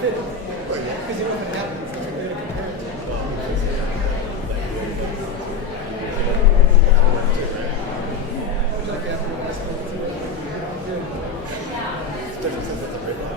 fit it. Because you know what happens. That's what they're going to compare it to. Would you like to ask me last one? Especially since it's a red line.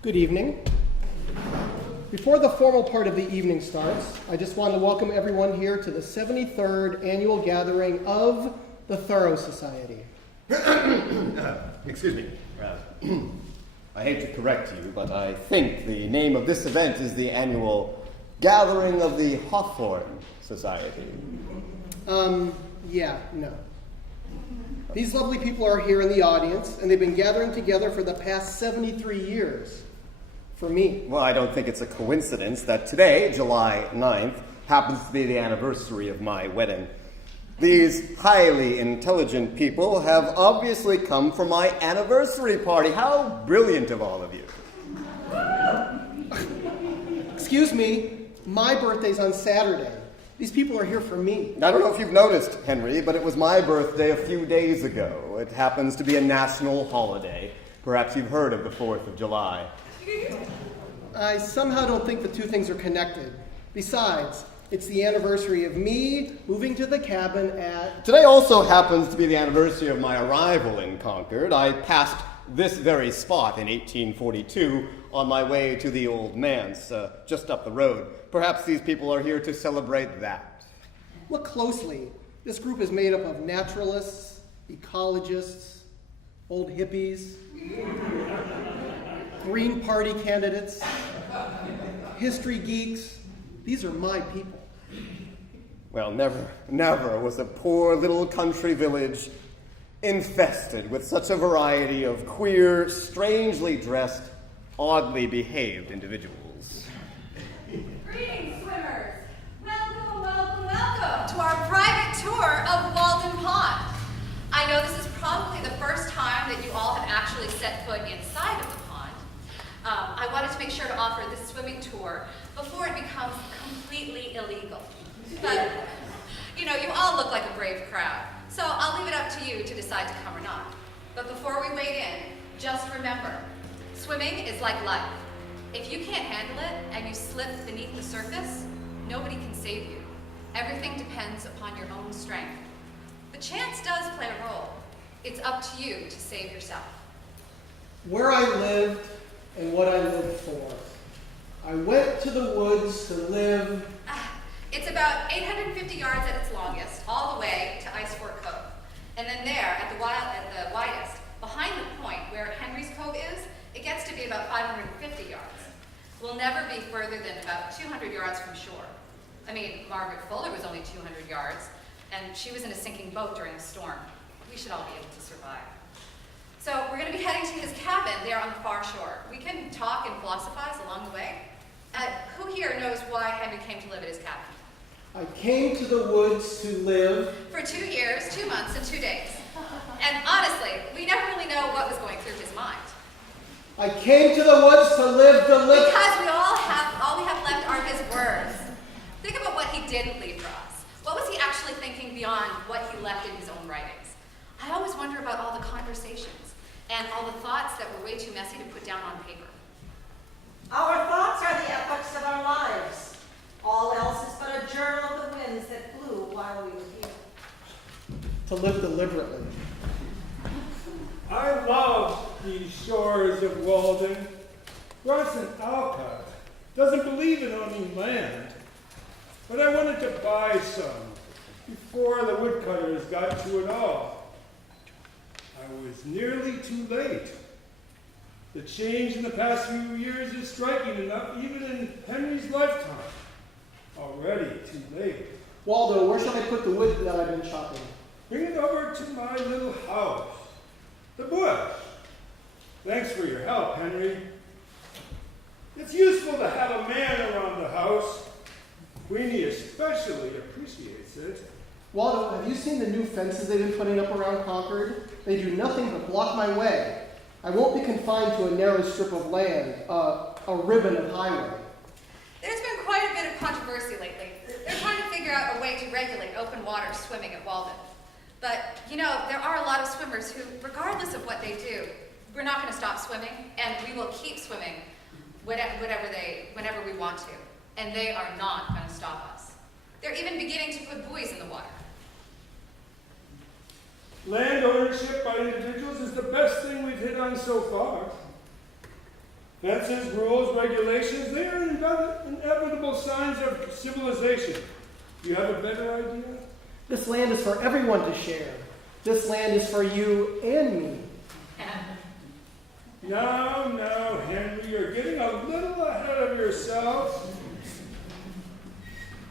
Good evening. Before the formal part of the evening starts, I just want to welcome everyone here to the 73rd annual gathering of the Thoreau Society. Excuse me. I hate to correct you, but I think the name of this event is the annual gathering of the Hawthorne Society. Yeah, no. These lovely people are here in the audience, and they've been gathering together for the past 73 years. For me. Well, I don't think it's a coincidence that today, July 9th, happens to be the anniversary of my wedding. These highly intelligent people have obviously come for my anniversary party. How brilliant of all of you. Excuse me, my birthday's on Saturday. These people are here for me. I don't know if you've noticed, Henry, but it was my birthday a few days ago. It happens to be a national holiday. Perhaps you've heard of the 4th of July. I somehow don't think the two things are connected. Besides, it's the anniversary of me moving to the cabin at... Today also happens to be the anniversary of my arrival in Concord. I passed this very spot in 1842 on my way to the old manse, just up the road. Perhaps these people are here to celebrate that. Look closely. This group is made up of naturalists, ecologists, old hippies, Green Party candidates, history geeks. These are my people. Well, never was a poor little country village infested with such a variety of queer, strangely dressed, oddly behaved individuals. Greetings, swimmers. Welcome, welcome, welcome to our private tour of Walden Pond. I know this is probably the first time that you all have actually set foot inside of the pond. I wanted to make sure to offer this swimming tour before it becomes completely illegal. But, you know, you all look like a brave crowd, so I'll leave it up to you to decide to come or not. But before we wade in, just remember, swimming is like life. If you can't handle it and you slip beneath the surface, nobody can save you. Everything depends upon your own strength. The chance does play a role. It's up to you to save yourself. Where I lived and what I lived for. I went to the woods to live. It's about 850 yards at its longest, all the way to Ice Fork Cove. And then there, at the widest, behind the point where Henry's Cove is, it gets to be about 550 yards. We'll never be further than about 200 yards from shore. I mean, Margaret Fuller was only 200 yards, and she was in a sinking boat during a storm. We should all be able to survive. So we're going to be heading to his cabin there on the far shore. We can talk and philosophize along the way. Who here knows why Henry came to live at his cabin? I came to the woods to live. For 2 years, 2 months, and 2 days. And honestly, we never really know what was going through his mind. I came to the woods to live the live. Because all we have left are his words. Think about what he didn't leave for us. What was he actually thinking beyond what he left in his own writings? I always wonder about all the conversations. and all the thoughts that were way too messy to put down on paper. Our thoughts are the epochs of our lives. All else is but a journal of the winds that blew while we were here. To live deliberately. I love these shores of Walden. Bronson Alcott doesn't believe in owning land, but I wanted to buy some before the woodcutters got to it all. I was nearly too late. The change in the past few years is striking enough, even in Henry's lifetime. Already too late. Waldo, where shall I put the wood that I've been chopping? Bring it over to my little house, the bush. Thanks for your help, Henry. It's useful to have a man around the house. Queenie especially appreciates it. Waldo, have you seen the new fences they've been putting up around Concord? They do nothing but block my way. I won't be confined to a narrow strip of land, a ribbon of highway. There's been quite a bit of controversy lately. They're trying to figure out a way to regulate open water swimming at Walden. But, you know, there are a lot of swimmers who, regardless of what they do, we're not going to stop swimming, and we will keep swimming whenever we want to. And they are not going to stop us. They're even beginning to put buoys in the water. Land ownership by individuals is the best thing we've hit on so far. Fences, rules, regulations, they are inevitable signs of civilization. Do you have a better idea? This land is for everyone to share. This land is for you and me. No, Henry, you're getting a little ahead of yourself.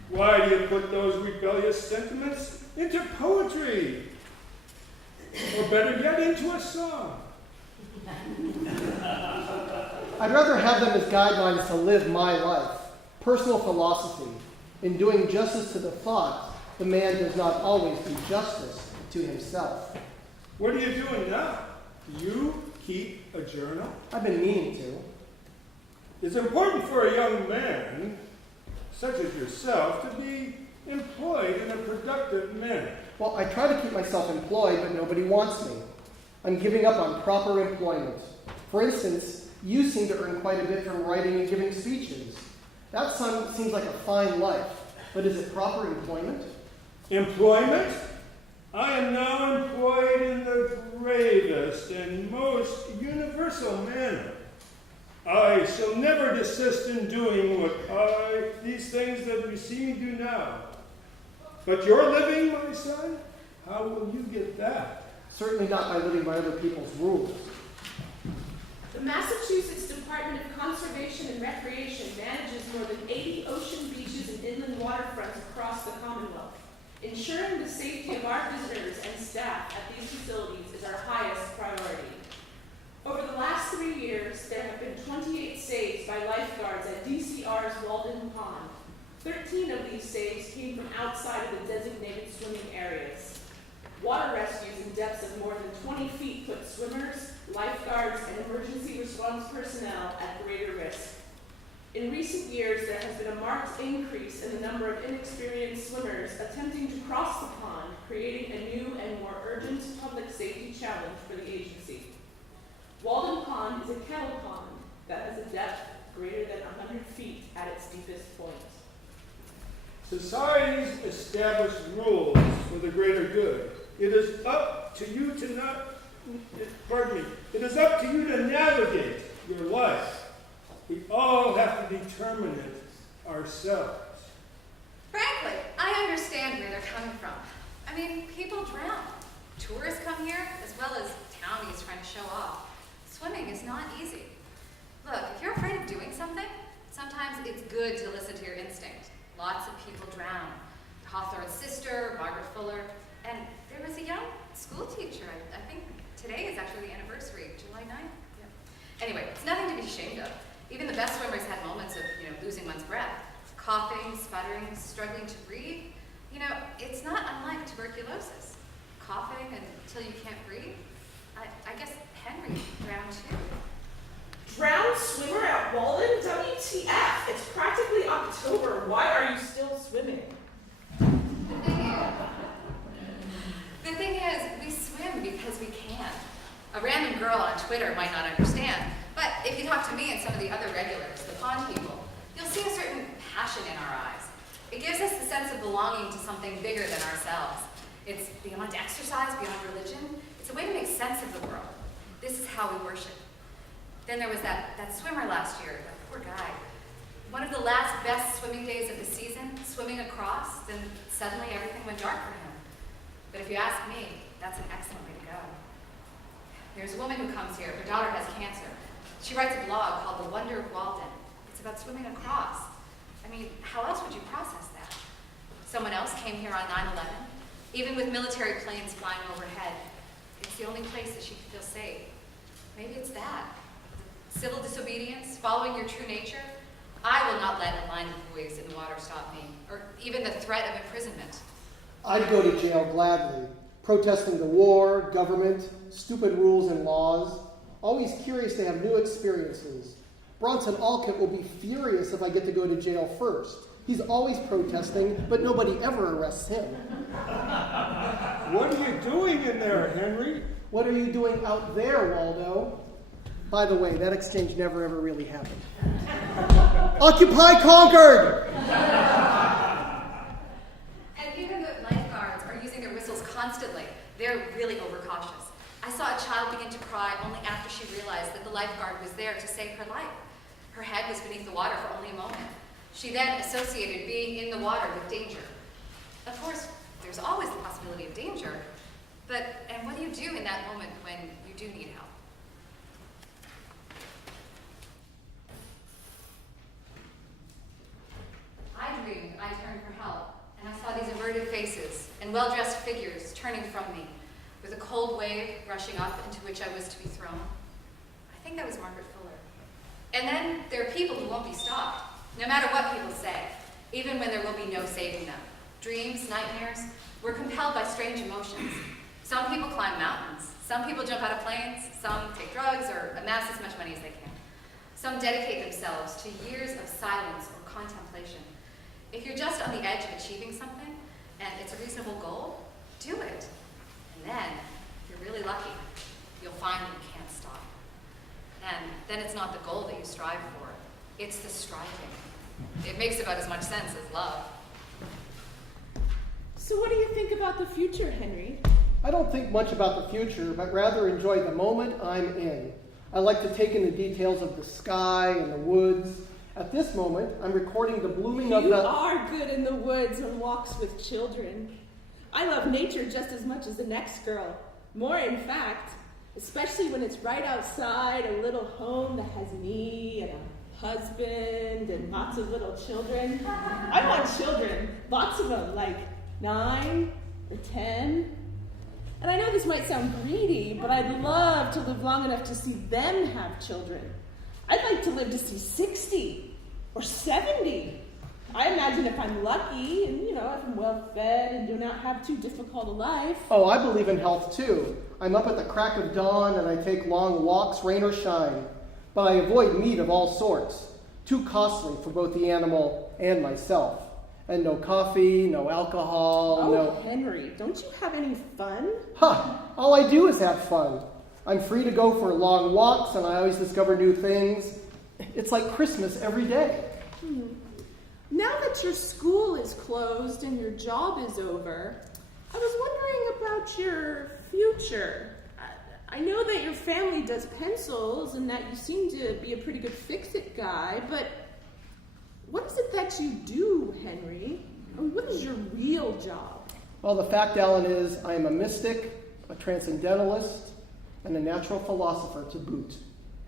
Why do you put those rebellious sentiments into poetry? Or better yet, into a song? I'd rather have them as guidelines to live my life, personal philosophy. In doing justice to the thought, the man does not always do justice to himself. What are you doing now? Do you keep a journal? I've been meaning to. It's important for a young man, such as yourself, to be employed in a productive manner. Well, I try to keep myself employed, but nobody wants me. I'm giving up on proper employment. For instance, you seem to earn quite a bit from writing and giving speeches. That seems like a fine life, but is it proper employment? Employment? I am now employed in the gravest and most universal manner. I shall never desist in doing these things that you see me do now. But your living, my son, how will you get that? Certainly not by living by other people's rules. The Massachusetts Department of Conservation and Recreation manages more than 80 ocean beaches and inland waterfronts across the Commonwealth. Ensuring the safety of our visitors and staff at these facilities is our highest priority. Over the last 3 years, there have been 28 saves by lifeguards at DCR's Walden Pond. 13 of these saves came from outside of the designated swimming areas. Water rescues in depths of more than 20 feet put swimmers, lifeguards, and emergency response personnel at greater risk. In recent years, there has been a marked increase in the number of inexperienced swimmers attempting to cross the pond, creating a new and more urgent public safety challenge for the agency. Walden Pond is a kettle pond that has a depth greater than 100 feet at its deepest point. Societies establish rules for the greater good. It is up to you to It is up to you to navigate your life. We all have to determine it ourselves. Frankly, I understand where they're coming from. I mean, people drown. Tourists come here, as well as Tammy is trying to show off. Swimming is not easy. Look, if you're afraid of doing something, sometimes it's good to listen to your instinct. Lots of people drown. Hawthorne's sister, Margaret Fuller, and there was a young school teacher. I think today is actually the anniversary, July 9th. Yeah. Anyway, it's nothing to be ashamed of. Even the best swimmers had moments of, losing one's breath. Coughing, sputtering, struggling to breathe. It's not unlike tuberculosis. Coughing until you can't breathe. I guess Henry drowned too. Drowned swimmer at Walden? WTF! It's practically October. Why are you still swimming? The thing is, we swim because we can. A random girl on Twitter might not understand, but if you talk to me and some of the other regulars, the pond people, you'll see a certain passion in our eyes. It gives us the sense of belonging to something bigger than ourselves. It's beyond exercise, beyond religion. It's a way to make sense of the world. This is how we worship. Then there was that swimmer last year, that poor guy. One of the last best swimming days of the season, swimming across, then suddenly everything went dark for him. But if you ask me, that's an excellent way to go. There's a woman who comes here. Her daughter has cancer. She writes a blog called The Wonder of Walden. It's about swimming across. I mean, how else would you process that? Someone else came here on 9/11. Even with military planes flying overhead, it's the only place that she could feel safe. Maybe it's that. Civil disobedience, following your true nature. I will not let a line of buoys in the water stop me, or even the threat of imprisonment. I'd go to jail gladly, protesting the war, government, stupid rules and laws, always curious to have new experiences. Bronson Alcott will be furious if I get to go to jail first. He's always protesting, but nobody ever arrests him. What are you doing in there, Henry? What are you doing out there, Waldo? By the way, that exchange never ever really happened. Occupy Concord! And even the lifeguards are using their whistles constantly. They're really overcautious. I saw a child begin to cry only after she realized that the lifeguard was there to save her life. Her head was beneath the water for only a moment. She then associated being in the water with danger. Of course, there's always the possibility of danger, and what do you do in that moment when you do need help? I dreamed I turned for help, and I saw these averted faces and well-dressed figures turning from me, with a cold wave rushing up into which I was to be thrown. I think that was Margaret Fuller. And then there are people who won't be stopped, no matter what people say, even when there will be no saving them. Dreams, nightmares, we're compelled by strange emotions. Some people climb mountains, some people jump out of planes, some take drugs or amass as much money as they can. Some dedicate themselves to years of silence or contemplation. If you're just on the edge of achieving something, and it's a reasonable goal, do it. And then, if you're really lucky, you'll find that you can't stop. And then it's not the goal that you strive for, it's the striving. It makes about as much sense as love. So what do you think about the future, Henry? I don't think much about the future, but rather enjoy the moment I'm in. I like to take in the details of the sky and the woods. At this moment, I'm recording the blooming of the... You are good in the woods and walks with children. I love nature just as much as the next girl. More, in fact, especially when it's right outside, a little home that has me and a husband and lots of little children. I want children, lots of them, like 9 or 10. And I know this might sound greedy, but I'd love to live long enough to see them have children. I'd like to live to see 60 or 70. I imagine if I'm lucky and, if I'm well fed and do not have too difficult a life. Oh, I believe in health too. I'm up at the crack of dawn and I take long walks, rain or shine. But I avoid meat of all sorts, too costly for both the animal and myself. And no coffee, no alcohol, Oh, Henry, don't you have any fun? All I do is have fun. I'm free to go for long walks and I always discover new things. It's like Christmas every day. Now that your school is closed and your job is over, I was wondering about your future. I know that your family does pencils and that you seem to be a pretty good fix-it guy, but what is it that you do, Henry? What is your real job? Well, the fact, Alan, is I am a mystic, a transcendentalist, and a natural philosopher to boot.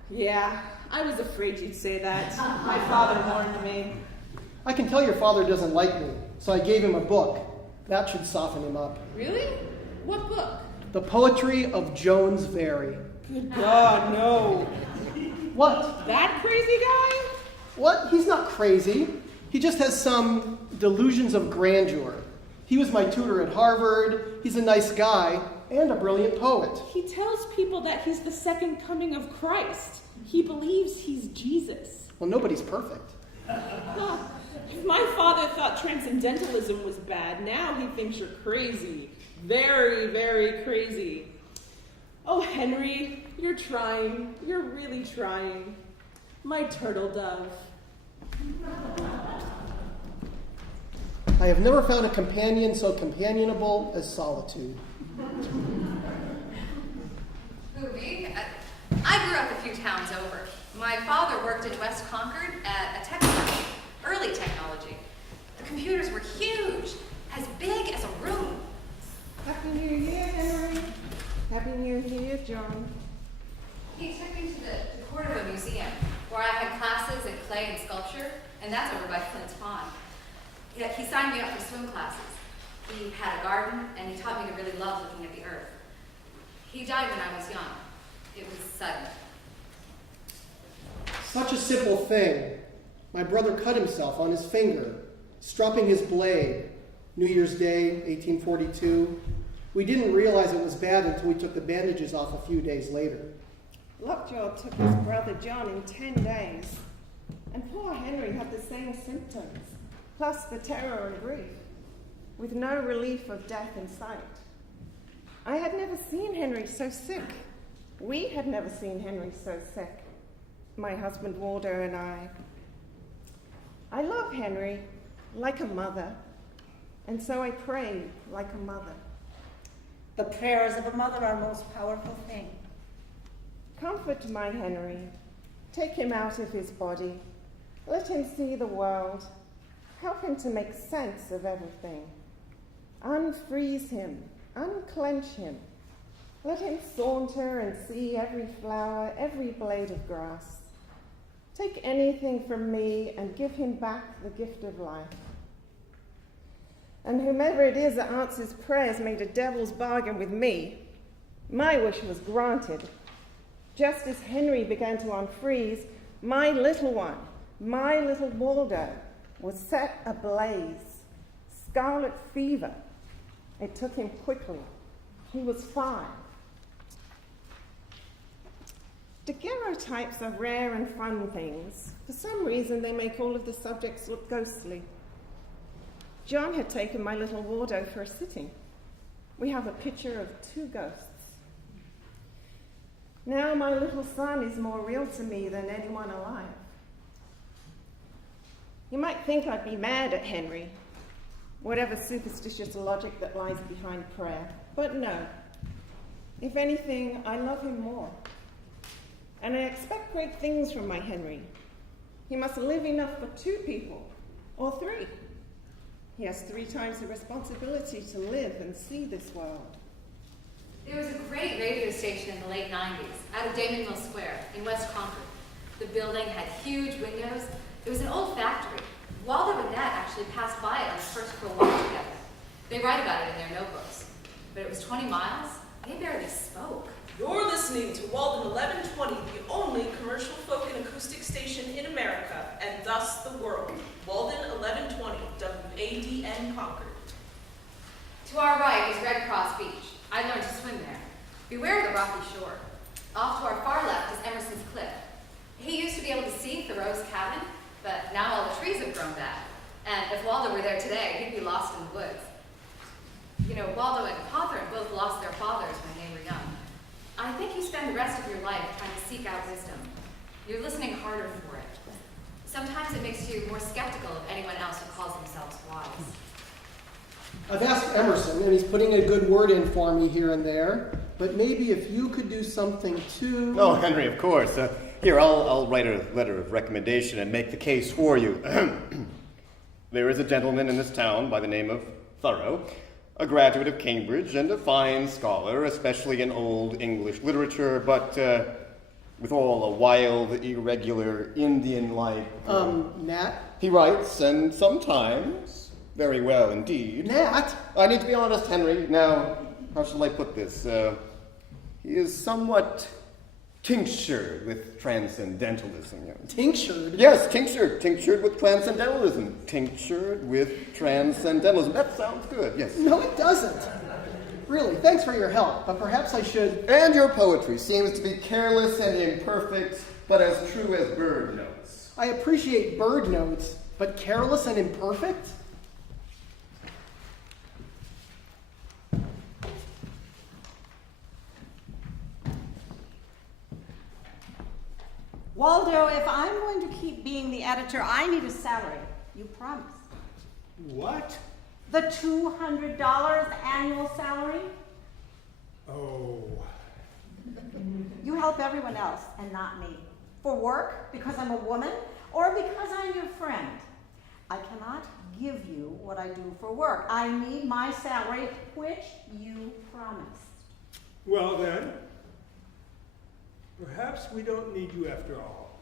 Yeah, I was afraid you'd say that. My father warned me. I can tell your father doesn't like me, so I gave him a book. That should soften him up. Really? What book? The Poetry of Jones Very. Good God, no. What? That crazy guy? What? He's not crazy. He just has some delusions of grandeur. He was my tutor at Harvard. He's a nice guy and a brilliant poet. He tells people that he's the second coming of Christ. He believes he's Jesus. Well, nobody's perfect. If my father thought transcendentalism was bad, now he thinks you're crazy. Very, very crazy. Oh, Henry, You're trying. You're really trying. My turtle dove. I have never found a companion so companionable as solitude. Who, me? I grew up a few towns over. My father worked in West Concord at a tech company, early technology. The computers were huge, as big as a room. Happy New Year, Henry. Happy New Year, John. He took me to the Cordova Museum, where I had classes in clay and sculpture, and that's over by Flint's Pond. He signed me up for swim classes. He had a garden, and he taught me to really love looking at the earth. He died when I was young. It was sudden. Such a simple thing. My brother cut himself on his finger, stropping his blade. New Year's Day, 1842. We didn't realize it was bad until we took the bandages off a few days later. Lockjaw took his brother John in 10 days, and poor Henry had the same symptoms, plus the terror and grief, with no relief of death in sight. I had never seen Henry so sick. We had never seen Henry so sick, my husband Waldo and I. I love Henry like a mother, and so I prayed like a mother. The prayers of a mother are a most powerful thing. Comfort my Henry. Take him out of his body. Let him see the world. Help him to make sense of everything. Unfreeze him. Unclench him. Let him saunter and see every flower, every blade of grass. Take anything from me and give him back the gift of life. And whomever it is that answers prayers made a devil's bargain with me. My wish was granted. Just as Henry began to unfreeze, my little one, my little Waldo, was set ablaze. Scarlet fever. It took him quickly. He was 5. Daguerreotypes are rare and fun things. For some reason, they make all of the subjects look ghostly. John had taken my little Waldo for a sitting. We have a picture of 2 ghosts. Now my little son is more real to me than anyone alive. You might think I'd be mad at Henry, whatever superstitious logic that lies behind prayer, but no. If anything, I love him more. And I expect great things from my Henry. He must live enough for 2 people, or 3. He has 3 times the responsibility to live and see this world. There was a great radio station in the late 90s out of Damon Mill Square in West Concord. The building had huge windows. It was an old factory. Waldo and Nat actually passed by it on the first for a walk together. They write about it in their notebooks. But it was 20 miles. They barely spoke. You're listening to Walden 1120, the only commercial folk and acoustic station in America, and thus the world. Walden 1120, WADN Concord. To our right is Red Cross Beach. I learned to swim there. Beware of the rocky shore. Off to our far left is Emerson's Cliff. He used to be able to see Thoreau's cabin, but now all the trees have grown back. And if Waldo were there today, he'd be lost in the woods. You know, Waldo and Hawthorne both lost their fathers when they were young. I think you spend the rest of your life trying to seek out wisdom. You're listening harder for it. Sometimes it makes you more skeptical of anyone else who calls themselves wise. I've asked Emerson, and he's putting a good word in for me here and there, but maybe if you could do something too... Oh, Henry, of course. Here, I'll write a letter of recommendation and make the case for you. There is a gentleman in this town by the name of Thoreau, a graduate of Cambridge and a fine scholar, especially in Old English literature, but with all a wild, irregular, Indian-like... Nat? He writes, and sometimes, very well indeed. Nat? I need to be honest, Henry. Now, how shall I put this? He is somewhat tinctured with transcendentalism. You know. Tinctured? Yes, tinctured. Tinctured with transcendentalism. Tinctured with transcendentalism. That sounds good, yes. No, it doesn't. Really, thanks for your help, but perhaps I should... And your poetry seems to be careless and imperfect, but as true as bird notes. I appreciate bird notes, but careless and imperfect? Waldo, if I'm going to keep being the editor, I need a salary. You promised. What? The $200 annual salary? Oh. You help everyone else and not me. For work, because I'm a woman, or because I'm your friend. I cannot give you what I do for work. I need my salary, which you promised. Well then, perhaps we don't need you after all.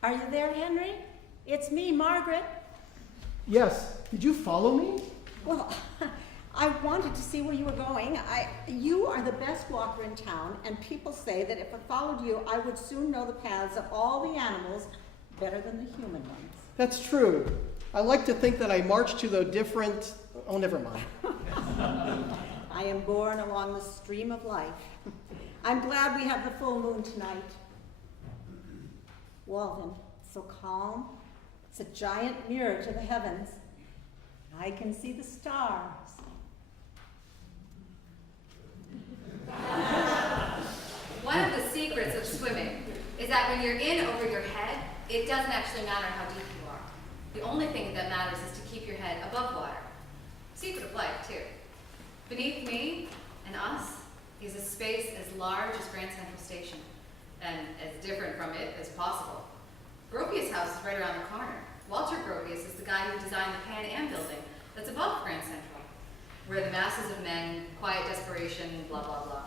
Are you there, Henry? It's me, Margaret. Yes. Did you follow me? Well, I wanted to see where you were going. You are the best walker in town, and people say that if I followed you, I would soon know the paths of all the animals better than the human ones. That's true. I like to think that I march to the different... Oh, never mind. I am borne along the stream of life. I'm glad we have the full moon tonight. Walden, so calm. It's a giant mirror to the heavens. I can see the stars. One of the secrets of swimming is that when you're in over your head, it doesn't actually matter how deep you are. The only thing that matters is to keep your head above water. Secret of life, too. Beneath me and us is a space as large as Grand Central Station, and as different from it as possible. Gropius House is right around the corner. Walter Gropius is the guy who designed the Pan Am building that's above Grand Central, where the masses of men, quiet desperation, blah, blah, blah.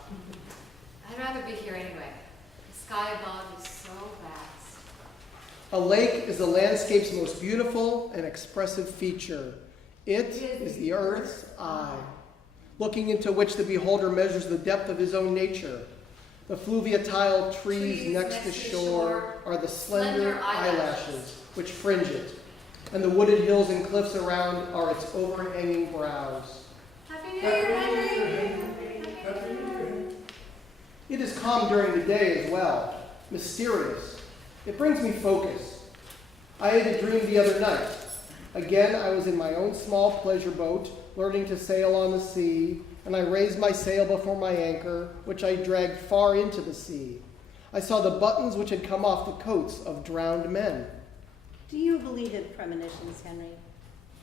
I'd rather be here anyway. The sky above is so vast. A lake is the landscape's most beautiful and expressive feature. It is the earth's eye, looking into which the beholder measures the depth of his own nature. The fluviatile trees next to shore are the slender eyelashes which fringe it, and the wooded hills and cliffs around are its overhanging brows. Happy New Year, Henry! Happy New Year! It is calm during the day as well, mysterious. It brings me focus. I had a dream the other night. Again, I was in my own small pleasure boat, learning to sail on the sea, and I raised my sail before my anchor, which I dragged far into the sea. I saw the buttons which had come off the coats of drowned men. Do you believe in premonitions, Henry?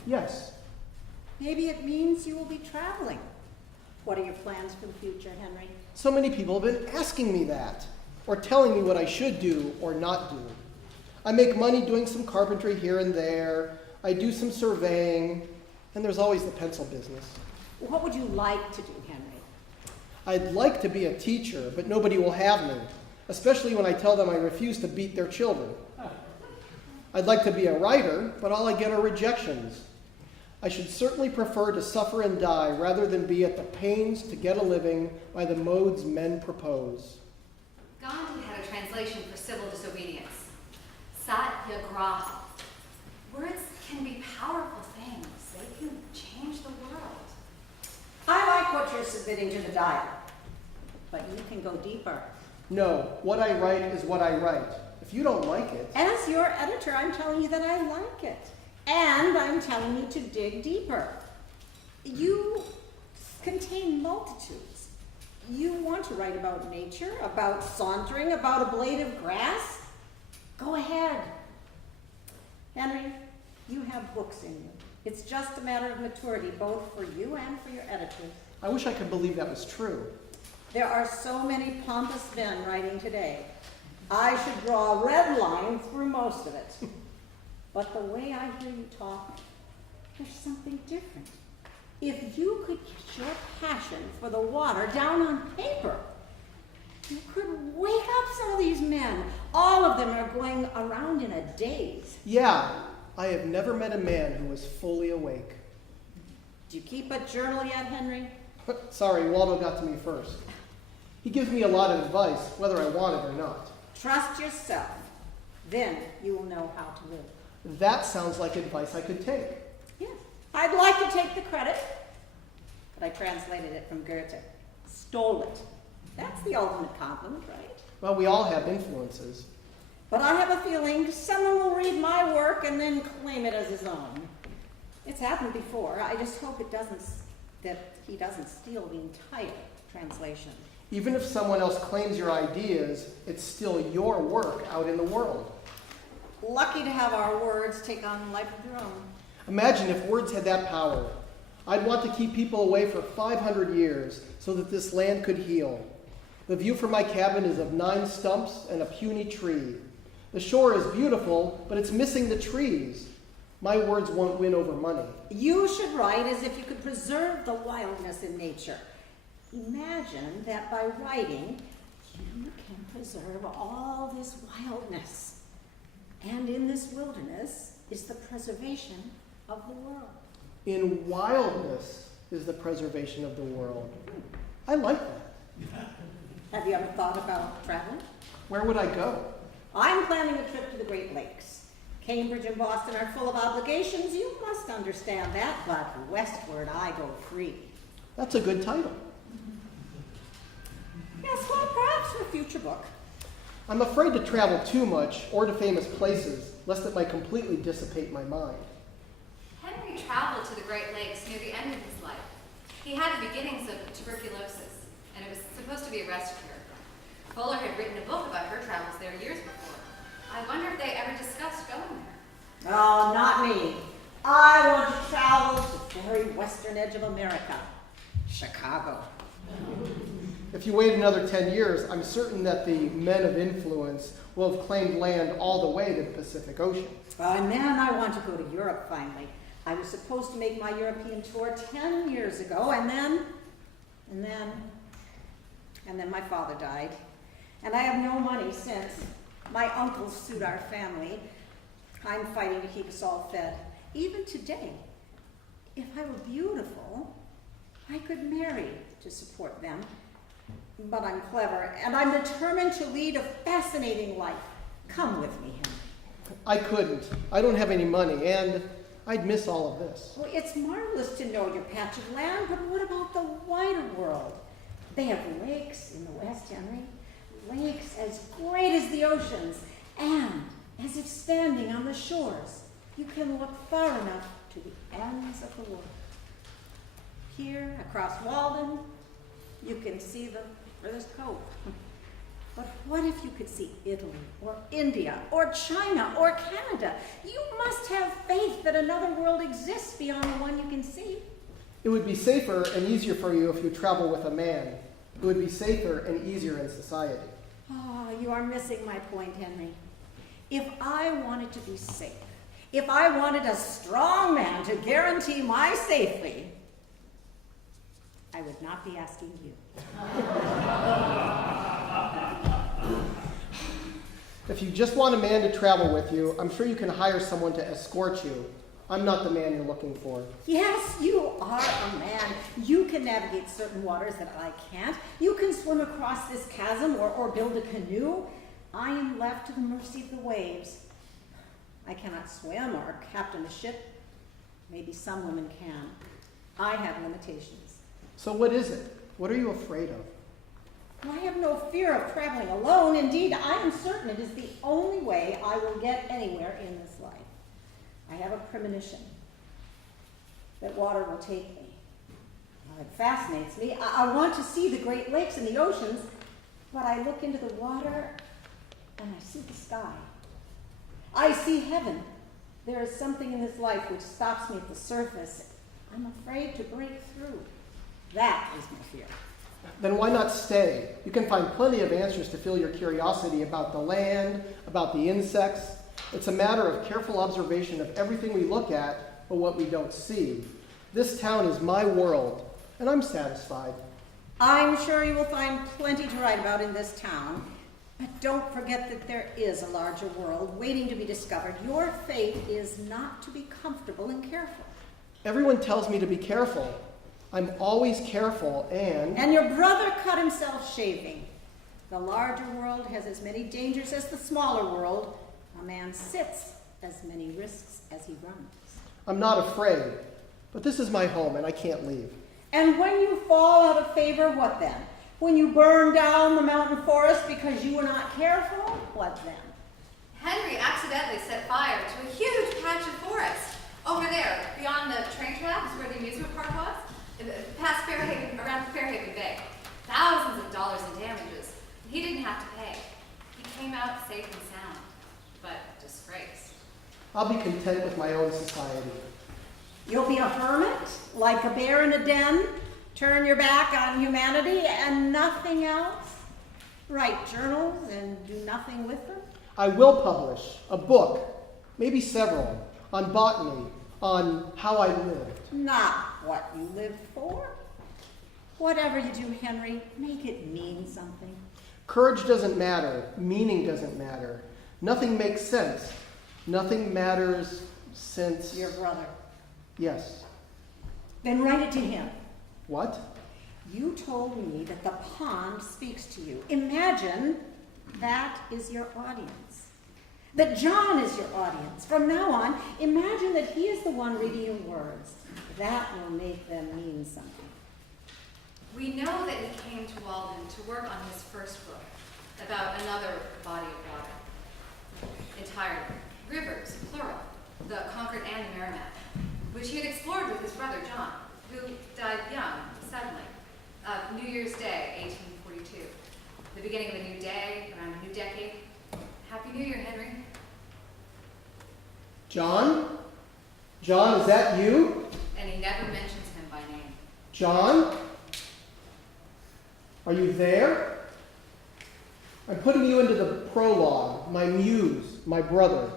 Yes. Maybe it means you will be traveling. What are your plans for the future, Henry? So many people have been asking me that, or telling me what I should do or not do. I make money doing some carpentry here and there. I do some surveying, and there's always the pencil business. What would you like to do, Henry? I'd like to be a teacher, but nobody will have me, especially when I tell them I refuse to beat their children. I'd like to be a writer, but all I get are rejections. I should certainly prefer to suffer and die rather than be at the pains to get a living by the modes men propose. Gandhi had a translation for civil disobedience. Satyagraha. Words can be powerful things. They can change the world. I like what you're submitting to the diet, but you can go deeper. No, what I write is what I write. If you don't like it... As your editor, I'm telling you that I like it. And I'm telling you to dig deeper. You contain multitudes. You want to write about nature, about sauntering, about a blade of grass? Go ahead. Henry, you have books in you. It's just a matter of maturity, both for you and for your editors. I wish I could believe that was true. There are so many pompous men writing today. I should draw a red line through most of it. But the way I hear you talk, there's something different. If you could get your passion for the water down on paper, you could wake up some of these men. All of them are going around in a daze. Yeah, I have never met a man who was fully awake. Do you keep a journal yet, Henry? Sorry, Waldo got to me first. He gives me a lot of advice, whether I want it or not. Trust yourself. Then you will know how to live. That sounds like advice I could take. Yes. I'd like to take the credit, but I translated it from Goethe. Stole it. That's the ultimate compliment, right? Well, we all have influences. But I have a feeling someone will read my work and then claim it as his own. It's happened before. I just hope that he doesn't steal the entire translation. Even if someone else claims your ideas, it's still your work out in the world. Lucky to have our words take on life of their own. Imagine if words had that power. I'd want to keep people away for 500 years so that this land could heal. The view from my cabin is of 9 stumps and a puny tree. The shore is beautiful, but it's missing the trees. My words won't win over money. You should write as if you could preserve the wildness in nature. Imagine that by writing, you can preserve all this wildness. And in this wilderness is the preservation of the world. In wildness is the preservation of the world. I like that. Have you ever thought about traveling? Where would I go? I'm planning a trip to the Great Lakes. Cambridge and Boston are full of obligations. You must understand that, but westward I go free. That's a good title. Yes, well, perhaps for a future book. I'm afraid to travel too much or to famous places, lest it might completely dissipate my mind. Henry traveled to the Great Lakes near the end of his life. He had the beginnings of tuberculosis, and it was supposed to be a rest cure. Fuller had written a book about her travels there years before. I wonder if they ever discussed going there. Oh, not me. I want to travel to the very western edge of America, Chicago. If you wait another 10 years, I'm certain that the men of influence will have claimed land all the way to the Pacific Ocean. And then I want to go to Europe finally. I was supposed to make my European tour 10 years ago, and then my father died. And I have no money since. My uncles suit our family. I'm fighting to keep us all fed. Even today, if I were beautiful, I could marry to support them. But I'm clever, and I'm determined to lead a fascinating life. Come with me, Henry. I couldn't. I don't have any money, and I'd miss all of this. Well, it's marvelous to know your patch of land, but what about the wider world? They have lakes in the West, Henry. Lakes as great as the oceans, and as if standing on the shores, you can look far enough to the ends of the world. Here, across Walden, you can see the furthest coast. But what if you could see Italy, or India, or China, or Canada? You must have faith that another world exists beyond the one you can see. It would be safer and easier for you if you travel with a man. It would be safer and easier in society. Oh, you are missing my point, Henry. If I wanted to be safe, if I wanted a strong man to guarantee my safety, I would not be asking you. If you just want a man to travel with you, I'm sure you can hire someone to escort you. I'm not the man you're looking for. Yes, you are a man. You can navigate certain waters that I can't. You can swim across this chasm or build a canoe. I am left to the mercy of the waves. I cannot swim or captain a ship. Maybe some women can. I have limitations. So what is it? What are you afraid of? I have no fear of traveling alone. Indeed, I am certain it is the only way I will get anywhere in this life. I have a premonition that water will take me. It fascinates me. I want to see the Great Lakes and the oceans, but I look into the water and I see the sky. I see heaven. There is something in this life which stops me at the surface. I'm afraid to break through. That is my fear. Then why not stay? You can find plenty of answers to fill your curiosity about the land, about the insects. It's a matter of careful observation of everything we look at, but what we don't see. This town is my world, and I'm satisfied. I'm sure you will find plenty to write about in this town, but don't forget that there is a larger world waiting to be discovered. Your fate is not to be comfortable and careful. Everyone tells me to be careful. I'm always careful, And your brother cut himself shaving. The larger world has as many dangers as the smaller world. A man sits as many risks as he runs. I'm not afraid, but this is my home and I can't leave. And when you fall out of favor, what then? When you burn down the mountain forest because you were not careful, what then? Henry accidentally set fire to a huge patch of forest over there, beyond the I'll be content with my own society. You'll be a hermit, like a bear in a den, turn your back on humanity and nothing else? Write journals and do nothing with them? I will publish a book, maybe several, on botany, on how I lived. Not what you lived for. Whatever you do, Henry, make it mean something. Courage doesn't matter. Meaning doesn't matter. Nothing makes sense. Nothing matters since... Your brother. Yes. Then write it to him. What? You told me that the pond speaks to you. Imagine that is your audience. That John is your audience. From now on, imagine that he is the one reading your words. That will make them mean something. We know that he came to Walden to work on his first book about another body of water, entirely. Rivers, plural, the Concord and the Merrimack, which he had explored with his brother John, who died young, suddenly, New Year's Day, 1842. The beginning of a new day, around a new decade. Happy New Year, Henry. John? John, is that you? And he never mentions him by name. John? Are you there? I'm putting you into the prologue, my muse, my brother.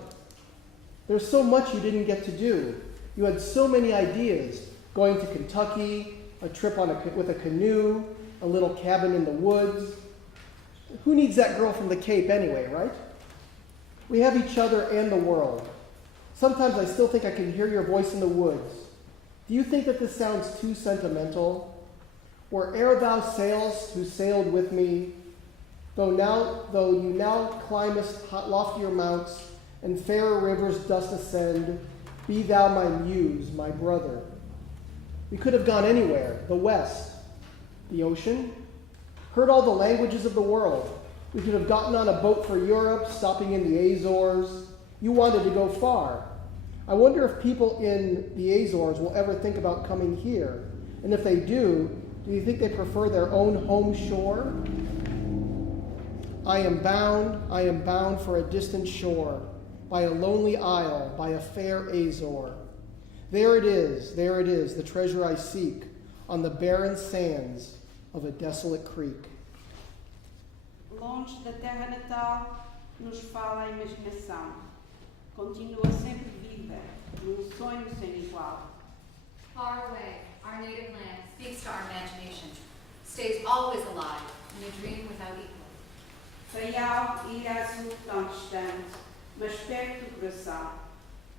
There's so much you didn't get to do. You had so many ideas, going to Kentucky, a trip with a canoe, a little cabin in the woods. Who needs that girl from the Cape anyway, right? We have each other and the world. Sometimes I still think I can hear your voice in the woods. Do you think that this sounds too sentimental? Where'er thou sailst, who sailed with me, though you now climbest loftier mounts, and fairer rivers dost ascend, be thou my muse, my brother. We could have gone anywhere, the west, the ocean, heard all the languages of the world. We could have gotten on a boat for Europe, stopping in the Azores. You wanted to go far. I wonder if people in the Azores will ever think about coming here. And if they do you think they prefer their own home shore? I am bound for a distant shore, by a lonely isle, by a fair Azore. There it is, the treasure I seek, on the barren sands of a desolate creek. Longe da terra natal, nos fala a imaginação. Continua sempre viva, num sonho sem igual. Far away, our native land speaks to our imagination, stays always alive in a dream without equal. Real e azul tão distante, mas perto do coração.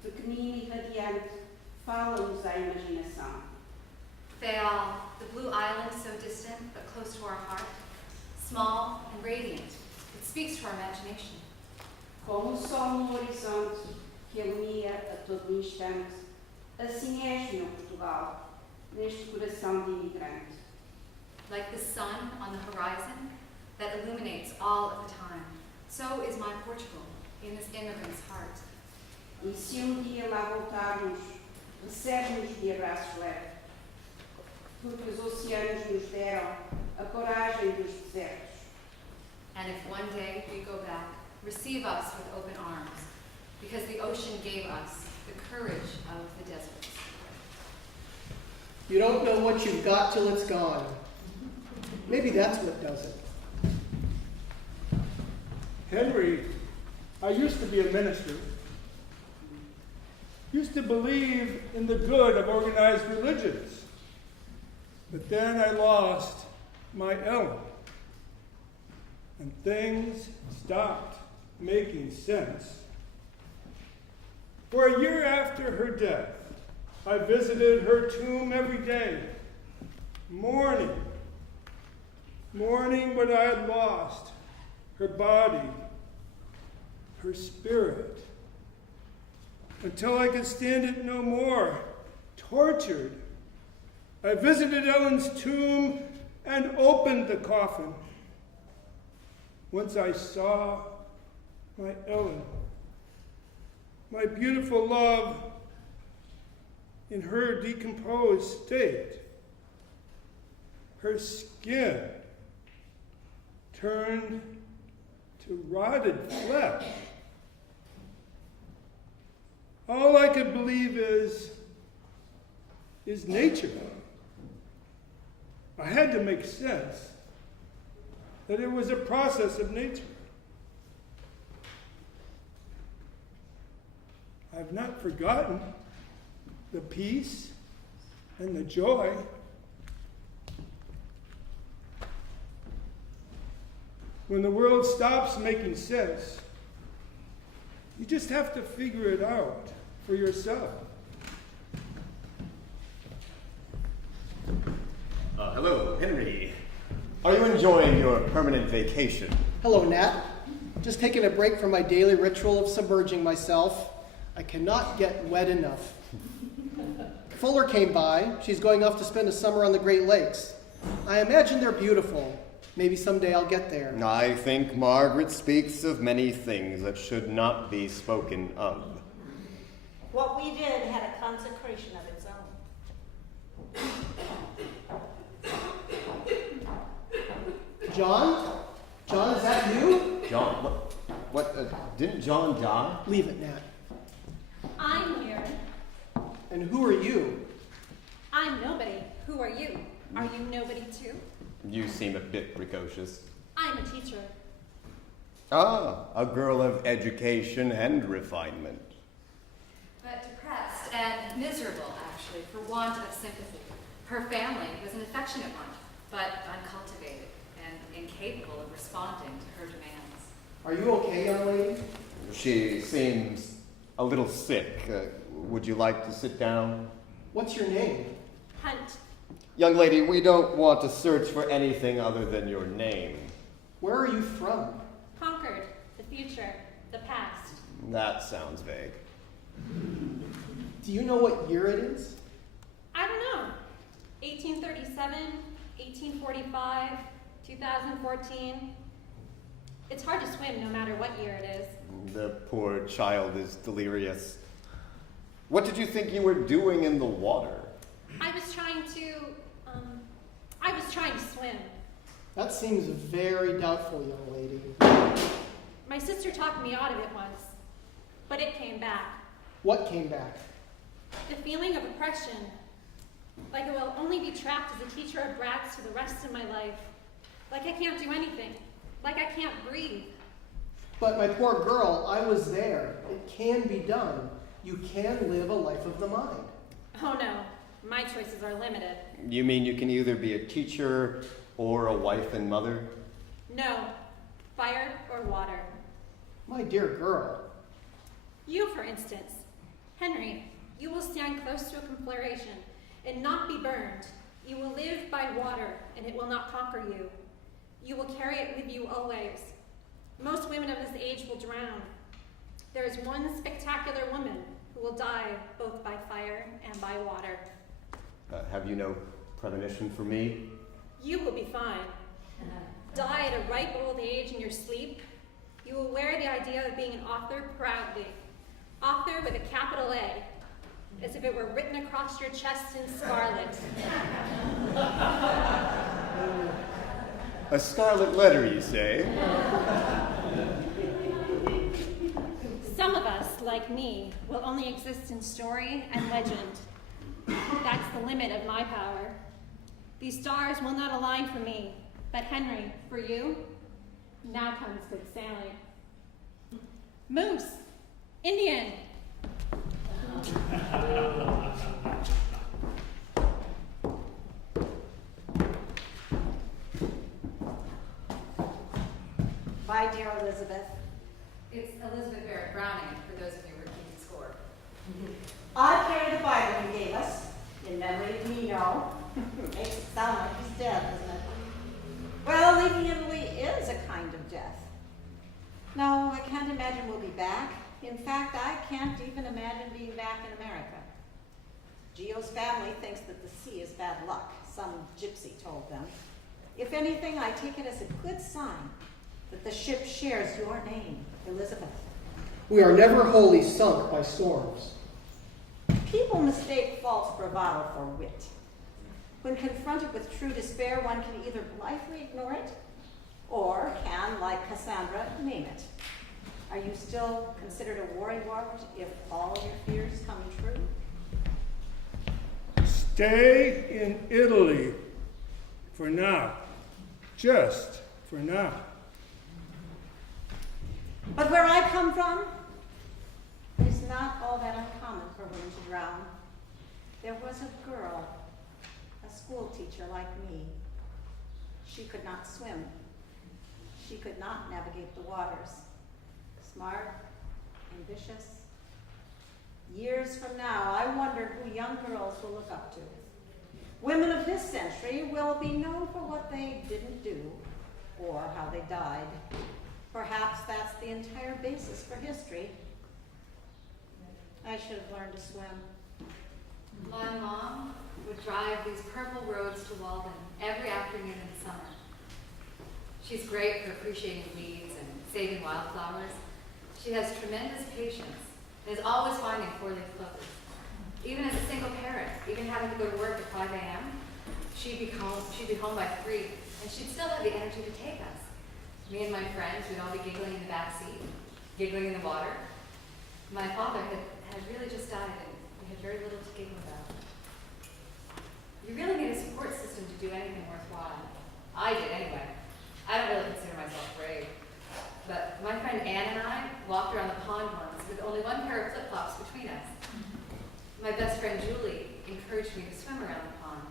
Pequenino e radiante, fala-nos a imaginação. Fayal, the blue island so distant but close to our heart, small and radiant, it speaks to our imagination. Como o sol no horizonte, que ilumina a todo instante, assim és, meu Portugal, neste coração de imigrante. Like the sun on the horizon that illuminates all of the time, so is my Portugal in this immigrant's heart. E se dia lá voltarmos, recebe-nos de abraços leves, porque os oceanos nos deram a coragem dos desertos. And if one day we go back, receive us with open arms, because the ocean gave us the courage of the deserts. You don't know what you've got till it's gone. Maybe that's what does it. Henry, I used to be a minister. Used to believe in the good of organized religions. But then I lost my Ellen. And things stopped making sense. For a year after her death, I visited her tomb every day, mourning what I had lost, her body, her spirit, until I could stand it no more, tortured. I visited Ellen's tomb and opened the coffin. Once I saw my Ellen, my beautiful love, in her decomposed state, her skin turned to rotted flesh. All I could believe is nature. I had to make sense that it was a process of nature. I've not forgotten the peace and the joy. When the world stops making sense, you just have to figure it out for yourself. Hello, Henry. Are you enjoying your permanent vacation? Hello, Nat. Just taking a break from my daily ritual of submerging myself. I cannot get wet enough. Fuller came by. She's going off to spend a summer on the Great Lakes. I imagine they're beautiful. Maybe someday I'll get there. I think Margaret speaks of many things that should not be spoken of. What we did had a consecration of its own. John? John, is that you? John, what, didn't John die? Leave it, Nat. I'm here. And who are you? I'm nobody. Who are you? Are you nobody too? You seem a bit precocious. I'm a teacher. Ah, a girl of education and refinement. But depressed and miserable, actually, for want of sympathy. Her family was an affectionate one, but uncultivated and incapable of responding to her demands. Are you okay, young lady? She seems a little sick. Would you like to sit down? What's your name? Hunt. Young lady, we don't want to search for anything other than your name. Where are you from? Concord. The future. The past. That sounds vague. Do you know what year it is? I don't know. 1837, 1845, 2014. It's hard to swim no matter what year it is. The poor child is delirious. What did you think you were doing in the water? I was trying to swim. That seems very doubtful, young lady. My sister talked me out of it once, but it came back. What came back? The feeling of oppression, like I will only be trapped as a teacher of brats for the rest of my life. Like I can't do anything. Like I can't breathe. But my poor girl, I was there. It can be done. You can live a life of the mind. Oh no, my choices are limited. You mean you can either be a teacher or a wife and mother? No, fire or water. My dear girl. You, for instance. Henry, you will stand close to a conflagration and not be burned. You will live by water, and it will not conquer you. You will carry it with you always. Most women of this age will drown. There is one spectacular woman who will die both by fire and by water. Have you no premonition for me? You will be fine. Die at a ripe old age in your sleep. You will wear the idea of being an author proudly. Author with a capital A, as if it were written across your chest in scarlet. A scarlet letter, you say? Some of us, like me, will only exist in story and legend. That's the limit of my power. These stars will not align for me, but Henry, for you, now comes good sailing. Moose, Indian. Bye, dear Elizabeth. It's Elizabeth Barrett Browning, for those of you who are keeping score. I carry the Bible you gave us, in memory of Nino. Makes it sound like he's dead, doesn't it? Well, leaving Italy is a kind of death. No, I can't imagine we'll be back. In fact, I can't even imagine being back in America. Gio's family thinks that the sea is bad luck, some gypsy told them. If anything, I take it as a good sign that the ship shares your name, Elizabeth. We are never wholly sunk by storms. People mistake false bravado for wit. When confronted with true despair, one can either blithely ignore it, or can, like Cassandra, name it. Are you still considered a worrywart if all your fears come true? Stay in Italy for now. Just for now. But where I come from, it's not all that uncommon for women to drown. There was a girl, a school teacher like me. She could not swim. She could not navigate the waters. Smart, ambitious. Years from now, I wonder who young girls will look up to. Women of this century will be known for what they didn't do or how they died. Perhaps that's the entire basis for history. I should have learned to swim. My mom would drive these purple roads to Walden every afternoon in the summer. She's great for appreciating weeds and saving wildflowers. She has tremendous patience and is always finding four-leaf clovers. Even as a single parent, even having to go to work at 5 a.m., she'd be home by 3, and she'd still have the energy to take us. Me and my friends would all be giggling in the back seat, giggling in the water. My father had really just died, and we had very little to giggle about. You really need a support system to do anything worthwhile. I did anyway. I don't really consider myself brave. But my friend Ann and I walked around the pond once with only one pair of flip-flops between us. My best friend Julie encouraged me to swim around the pond.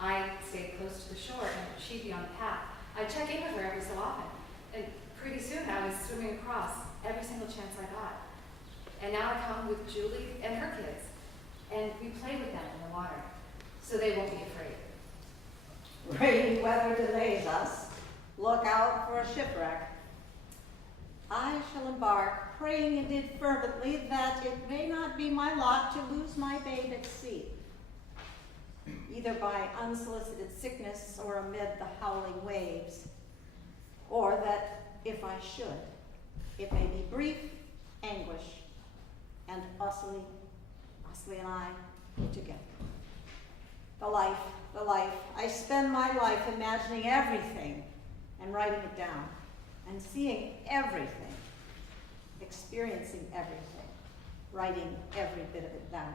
I stayed close to the shore and she'd be on the path. I'd check in with her every so often. And pretty soon I was swimming across every single chance I got. And now I come with Julie and her kids. And we play with them in the water so they won't be afraid. Rainy weather delays us. Look out for a shipwreck. I shall embark, praying indeed fervently that it may not be my lot to lose my babe at sea, either by unsolicited sickness or amid the howling waves, or that, if I should, it may be brief anguish, and Osley and I together. The life, I spend my life imagining everything and writing it down, and seeing everything, experiencing everything, writing every bit of it down,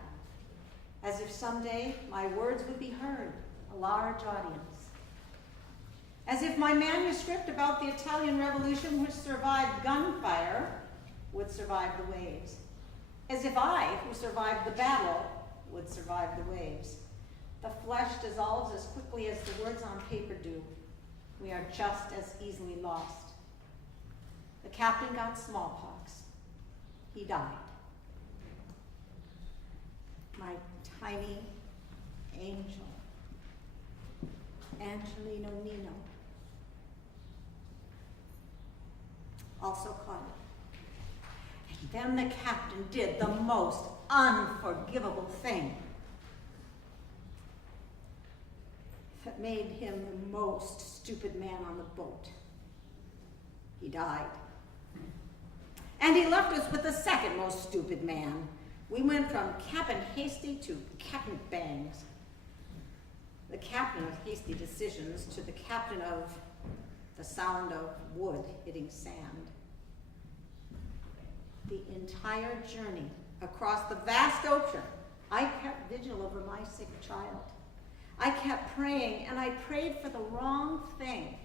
as if someday my words would be heard, a large audience. As if my manuscript about the Italian Revolution, which survived gunfire, would survive the waves. As if I, who survived the battle, would survive the waves. The flesh dissolves as quickly as the words on paper do. We are just as easily lost. The captain got smallpox. He died. My tiny angel, Angelino Nino, also caught it. And then the captain did the most unforgivable thing that made him the most stupid man on the boat. He died. And he left us with the second most stupid man. We went from Captain Hasty to Captain Bangs. The captain of hasty decisions to the captain of the sound of wood hitting sand. The entire journey across the vast ocean, I kept vigil over my sick child. I kept praying, and I prayed for the wrong thing.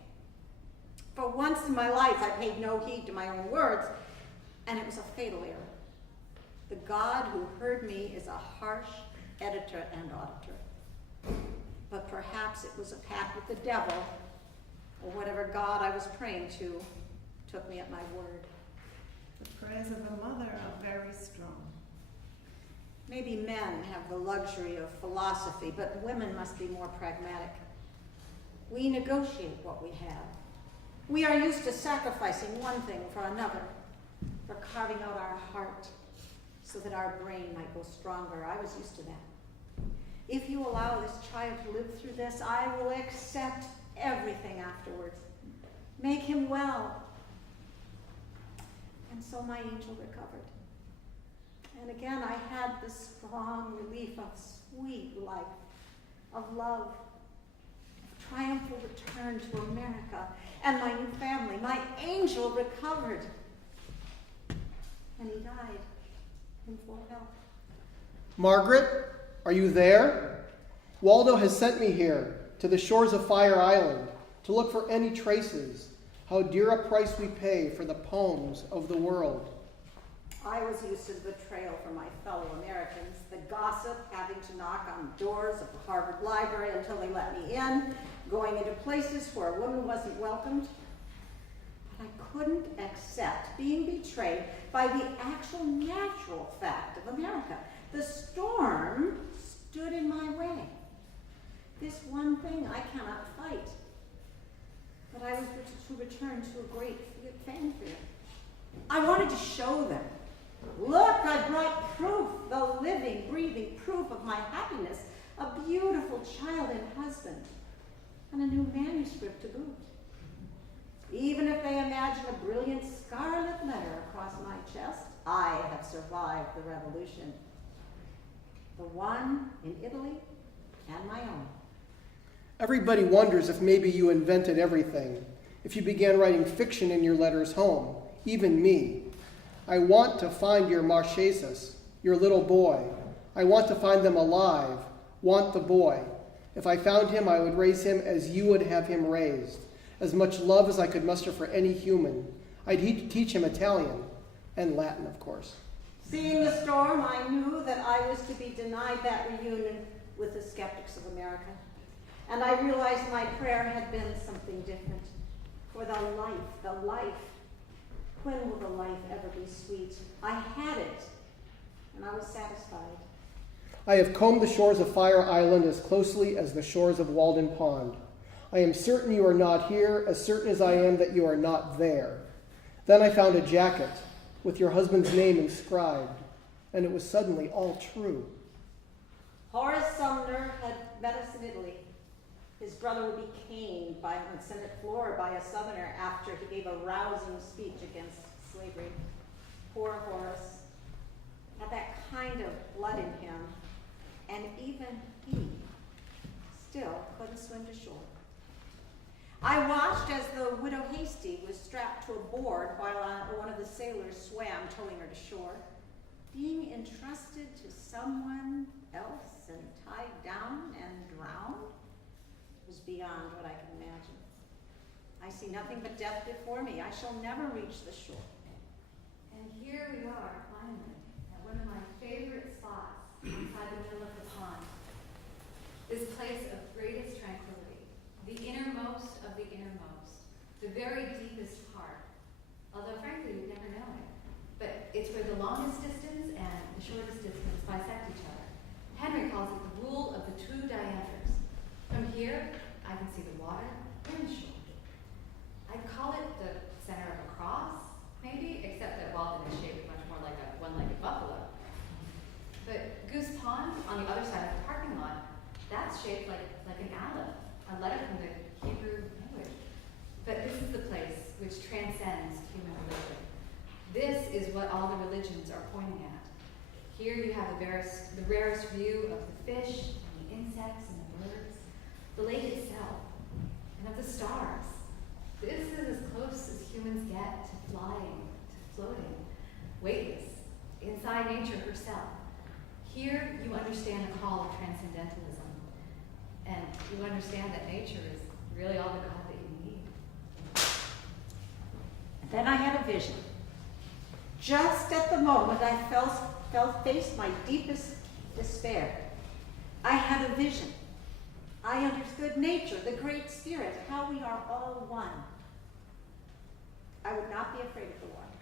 For once in my life, I paid no heed to my own words, and it was a fatal error. The God who heard me is a harsh editor and auditor. But perhaps it was a pact with the devil, or whatever God I was praying to took me at my word. The prayers of a mother are very strong. Maybe men have the luxury of philosophy, but women must be more pragmatic. We negotiate what we have. We are used to sacrificing one thing for another, for carving out our heart so that our brain might go stronger. I was used to that. If you allow this child to live through this, I will accept everything afterwards. Make him well. And so my angel recovered. And again, I had the strong relief of sweet life, of love, of triumphal return to America and my new family. My angel recovered. and he died in Fort Hill. Margaret, are you there? Waldo has sent me here to the shores of Fire Island to look for any traces. How dear a price we pay for the poems of the world. I was used to the betrayal from my fellow Americans, the gossip, having to knock on doors of the Harvard Library until they let me in, going into places where a woman wasn't welcomed. But I couldn't accept being betrayed by the actual natural fact of America. The storm stood in my way. This one thing I cannot fight. But I was to return to a great fanfare. I wanted to show them. Look, I brought proof, the living, breathing proof of my happiness, a beautiful child and husband, and a new manuscript to boot. Even if they imagine a brilliant scarlet letter across my chest, I have survived the revolution. The one in Italy and my own. Everybody wonders if maybe you invented everything, if you began writing fiction in your letters home, even me. I want to find your Marchesus, your little boy. I want to find them alive, want the boy. If I found him, I would raise him as you would have him raised, as much love as I could muster for any human. I'd teach him Italian, and Latin, of course. Seeing the storm, I knew that I was to be denied that reunion with the skeptics of America. And I realized my prayer had been something different. For the life. When will the life ever be sweet? I had it, and I was satisfied. I have combed the shores of Fire Island as closely as the shores of Walden Pond. I am certain you are not here, as certain as I am that you are not there. Then I found a jacket with your husband's name inscribed, and it was suddenly all true. Horace Sumner had met us in Italy. His brother would be caned on the Senate floor by a Southerner after he gave a rousing speech against slavery. Poor Horace had that kind of blood in him, and even he still couldn't swim to shore. I watched as the widow Hasty was strapped to a board while one of the sailors swam, towing her to shore. Being entrusted to someone else and tied down and drowned was beyond what I can imagine. I see nothing but death before me. I shall never reach the shore. And here we are, finally, at one of my favorite spots inside the middle of the pond. This place of greatest tranquility, the innermost of the innermost, the very deepest part. Although frankly, you'd never know it. But it's where the longest distance and the shortest distance bisect each other. Henry calls it the rule of the two diameters. From here, I can see the water and the shore. I'd call it the center of a cross, maybe, except that Walden is shaped much more like a one-legged buffalo. But Goose Pond, on the other side of the parking lot, that's shaped like an aleph, a letter from the Hebrew language. But this is the place which transcends human religion. This is what all the religions are pointing at. Here you have the rarest view of the fish, and the insects, and the birds, the lake itself, and of the stars. This is as close as humans get to flying, to floating, weightless, inside nature herself. Here you understand the call of transcendentalism, and you understand that nature is really all the God that you need. Then I had a vision. Just at the moment I faced my deepest despair, I had a vision. I understood nature, the great spirit, how we are all one. I would not be afraid of the water.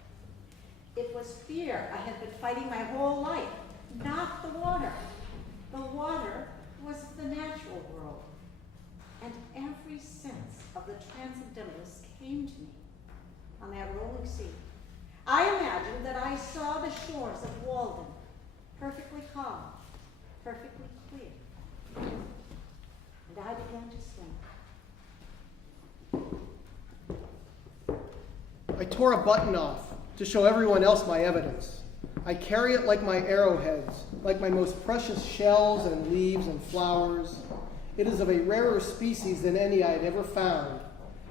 It was fear I had been fighting my whole life, not the water. The water was the natural world. And every sense of the transcendentalists came to me on that rolling sea. I imagined that I saw the shores of Walden, perfectly calm, perfectly clear. And I began to swim. I tore a button off to show everyone else my evidence. I carry it like my arrowheads, like my most precious shells and leaves and flowers. It is of a rarer species than any I had ever found.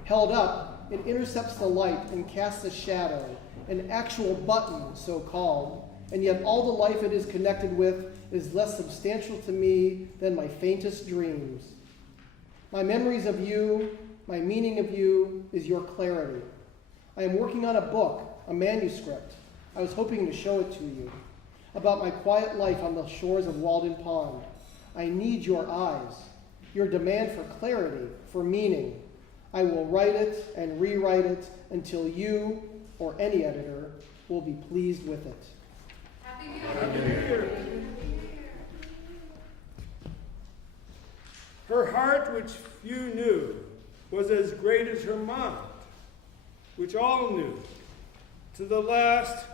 Held up, it intercepts the light and casts a shadow, an actual button, so-called, and yet all the life it is connected with is less substantial to me than my faintest dreams. My memories of you, my meaning of you, is your clarity. I am working on a book, a manuscript. I was hoping to show it to you, about my quiet life on the shores of Walden Pond. I need your eyes, your demand for clarity, for meaning. I will write it and rewrite it until you, or any editor, will be pleased with it. Happy New Year. Her heart, which few knew, was as great as her mind, which all knew. To the last,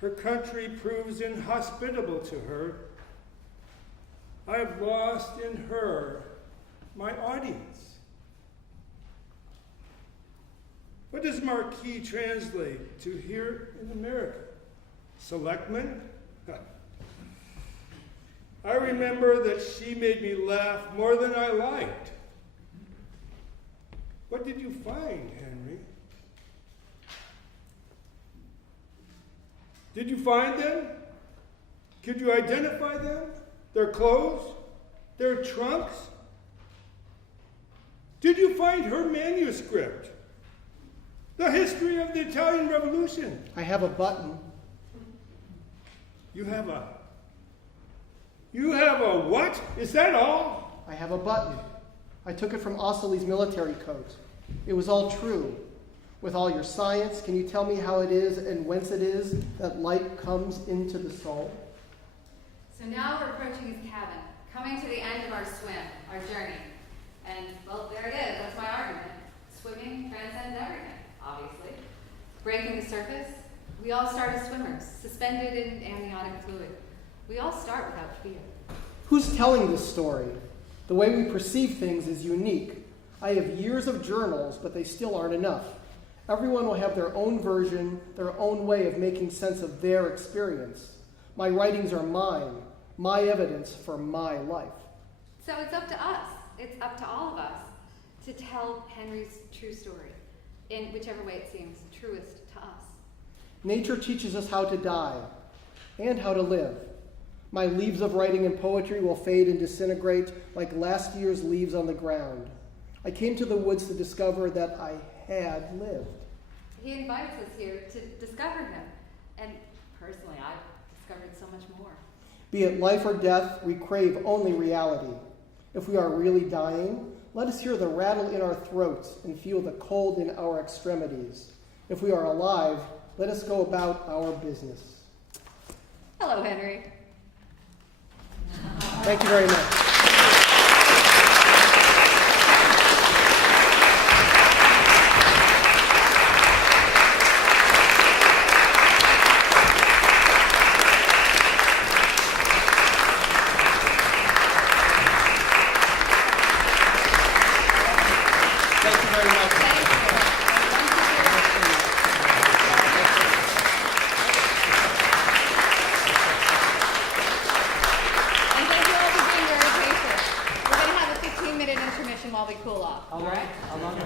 her country proves inhospitable to her. I have lost in her my audience. What does marquis translate to here in America? Selectman? I remember that she made me laugh more than I liked. What did you find, Henry? Did you find them? Could you identify them? Their clothes? Their trunks? Did you find her manuscript? The history of the Italian Revolution? I have a button. You have a what? Is that all? I have a button. I took it from Ossoli's military coat. It was all true. With all your science, can you tell me how it is and whence it is that light comes into the soul? So now we're approaching his cabin, coming to the end of our swim, our journey. And, well, there it is. That's my argument. Swimming transcends everything, obviously. Breaking the surface, we all start as swimmers, suspended in amniotic fluid. We all start without fear. Who's telling this story? The way we perceive things is unique. I have years of journals, but they still aren't enough. Everyone will have their own version, their own way of making sense of their experience. My writings are mine, my evidence for my life. So it's up to us. It's up to all of us to tell Henry's true story in whichever way it seems truest to us. Nature teaches us how to die and how to live. My leaves of writing and poetry will fade and disintegrate like last year's leaves on the ground. I came to the woods to discover that I had lived. He invites us here to discover him. And personally, I've discovered so much more. Be it life or death, we crave only reality. If we are really dying, let us hear the rattle in our throats and feel the cold in our extremities. If we are alive, let us go about our business. Hello, Henry. Thank you very much. While we cool off. How long?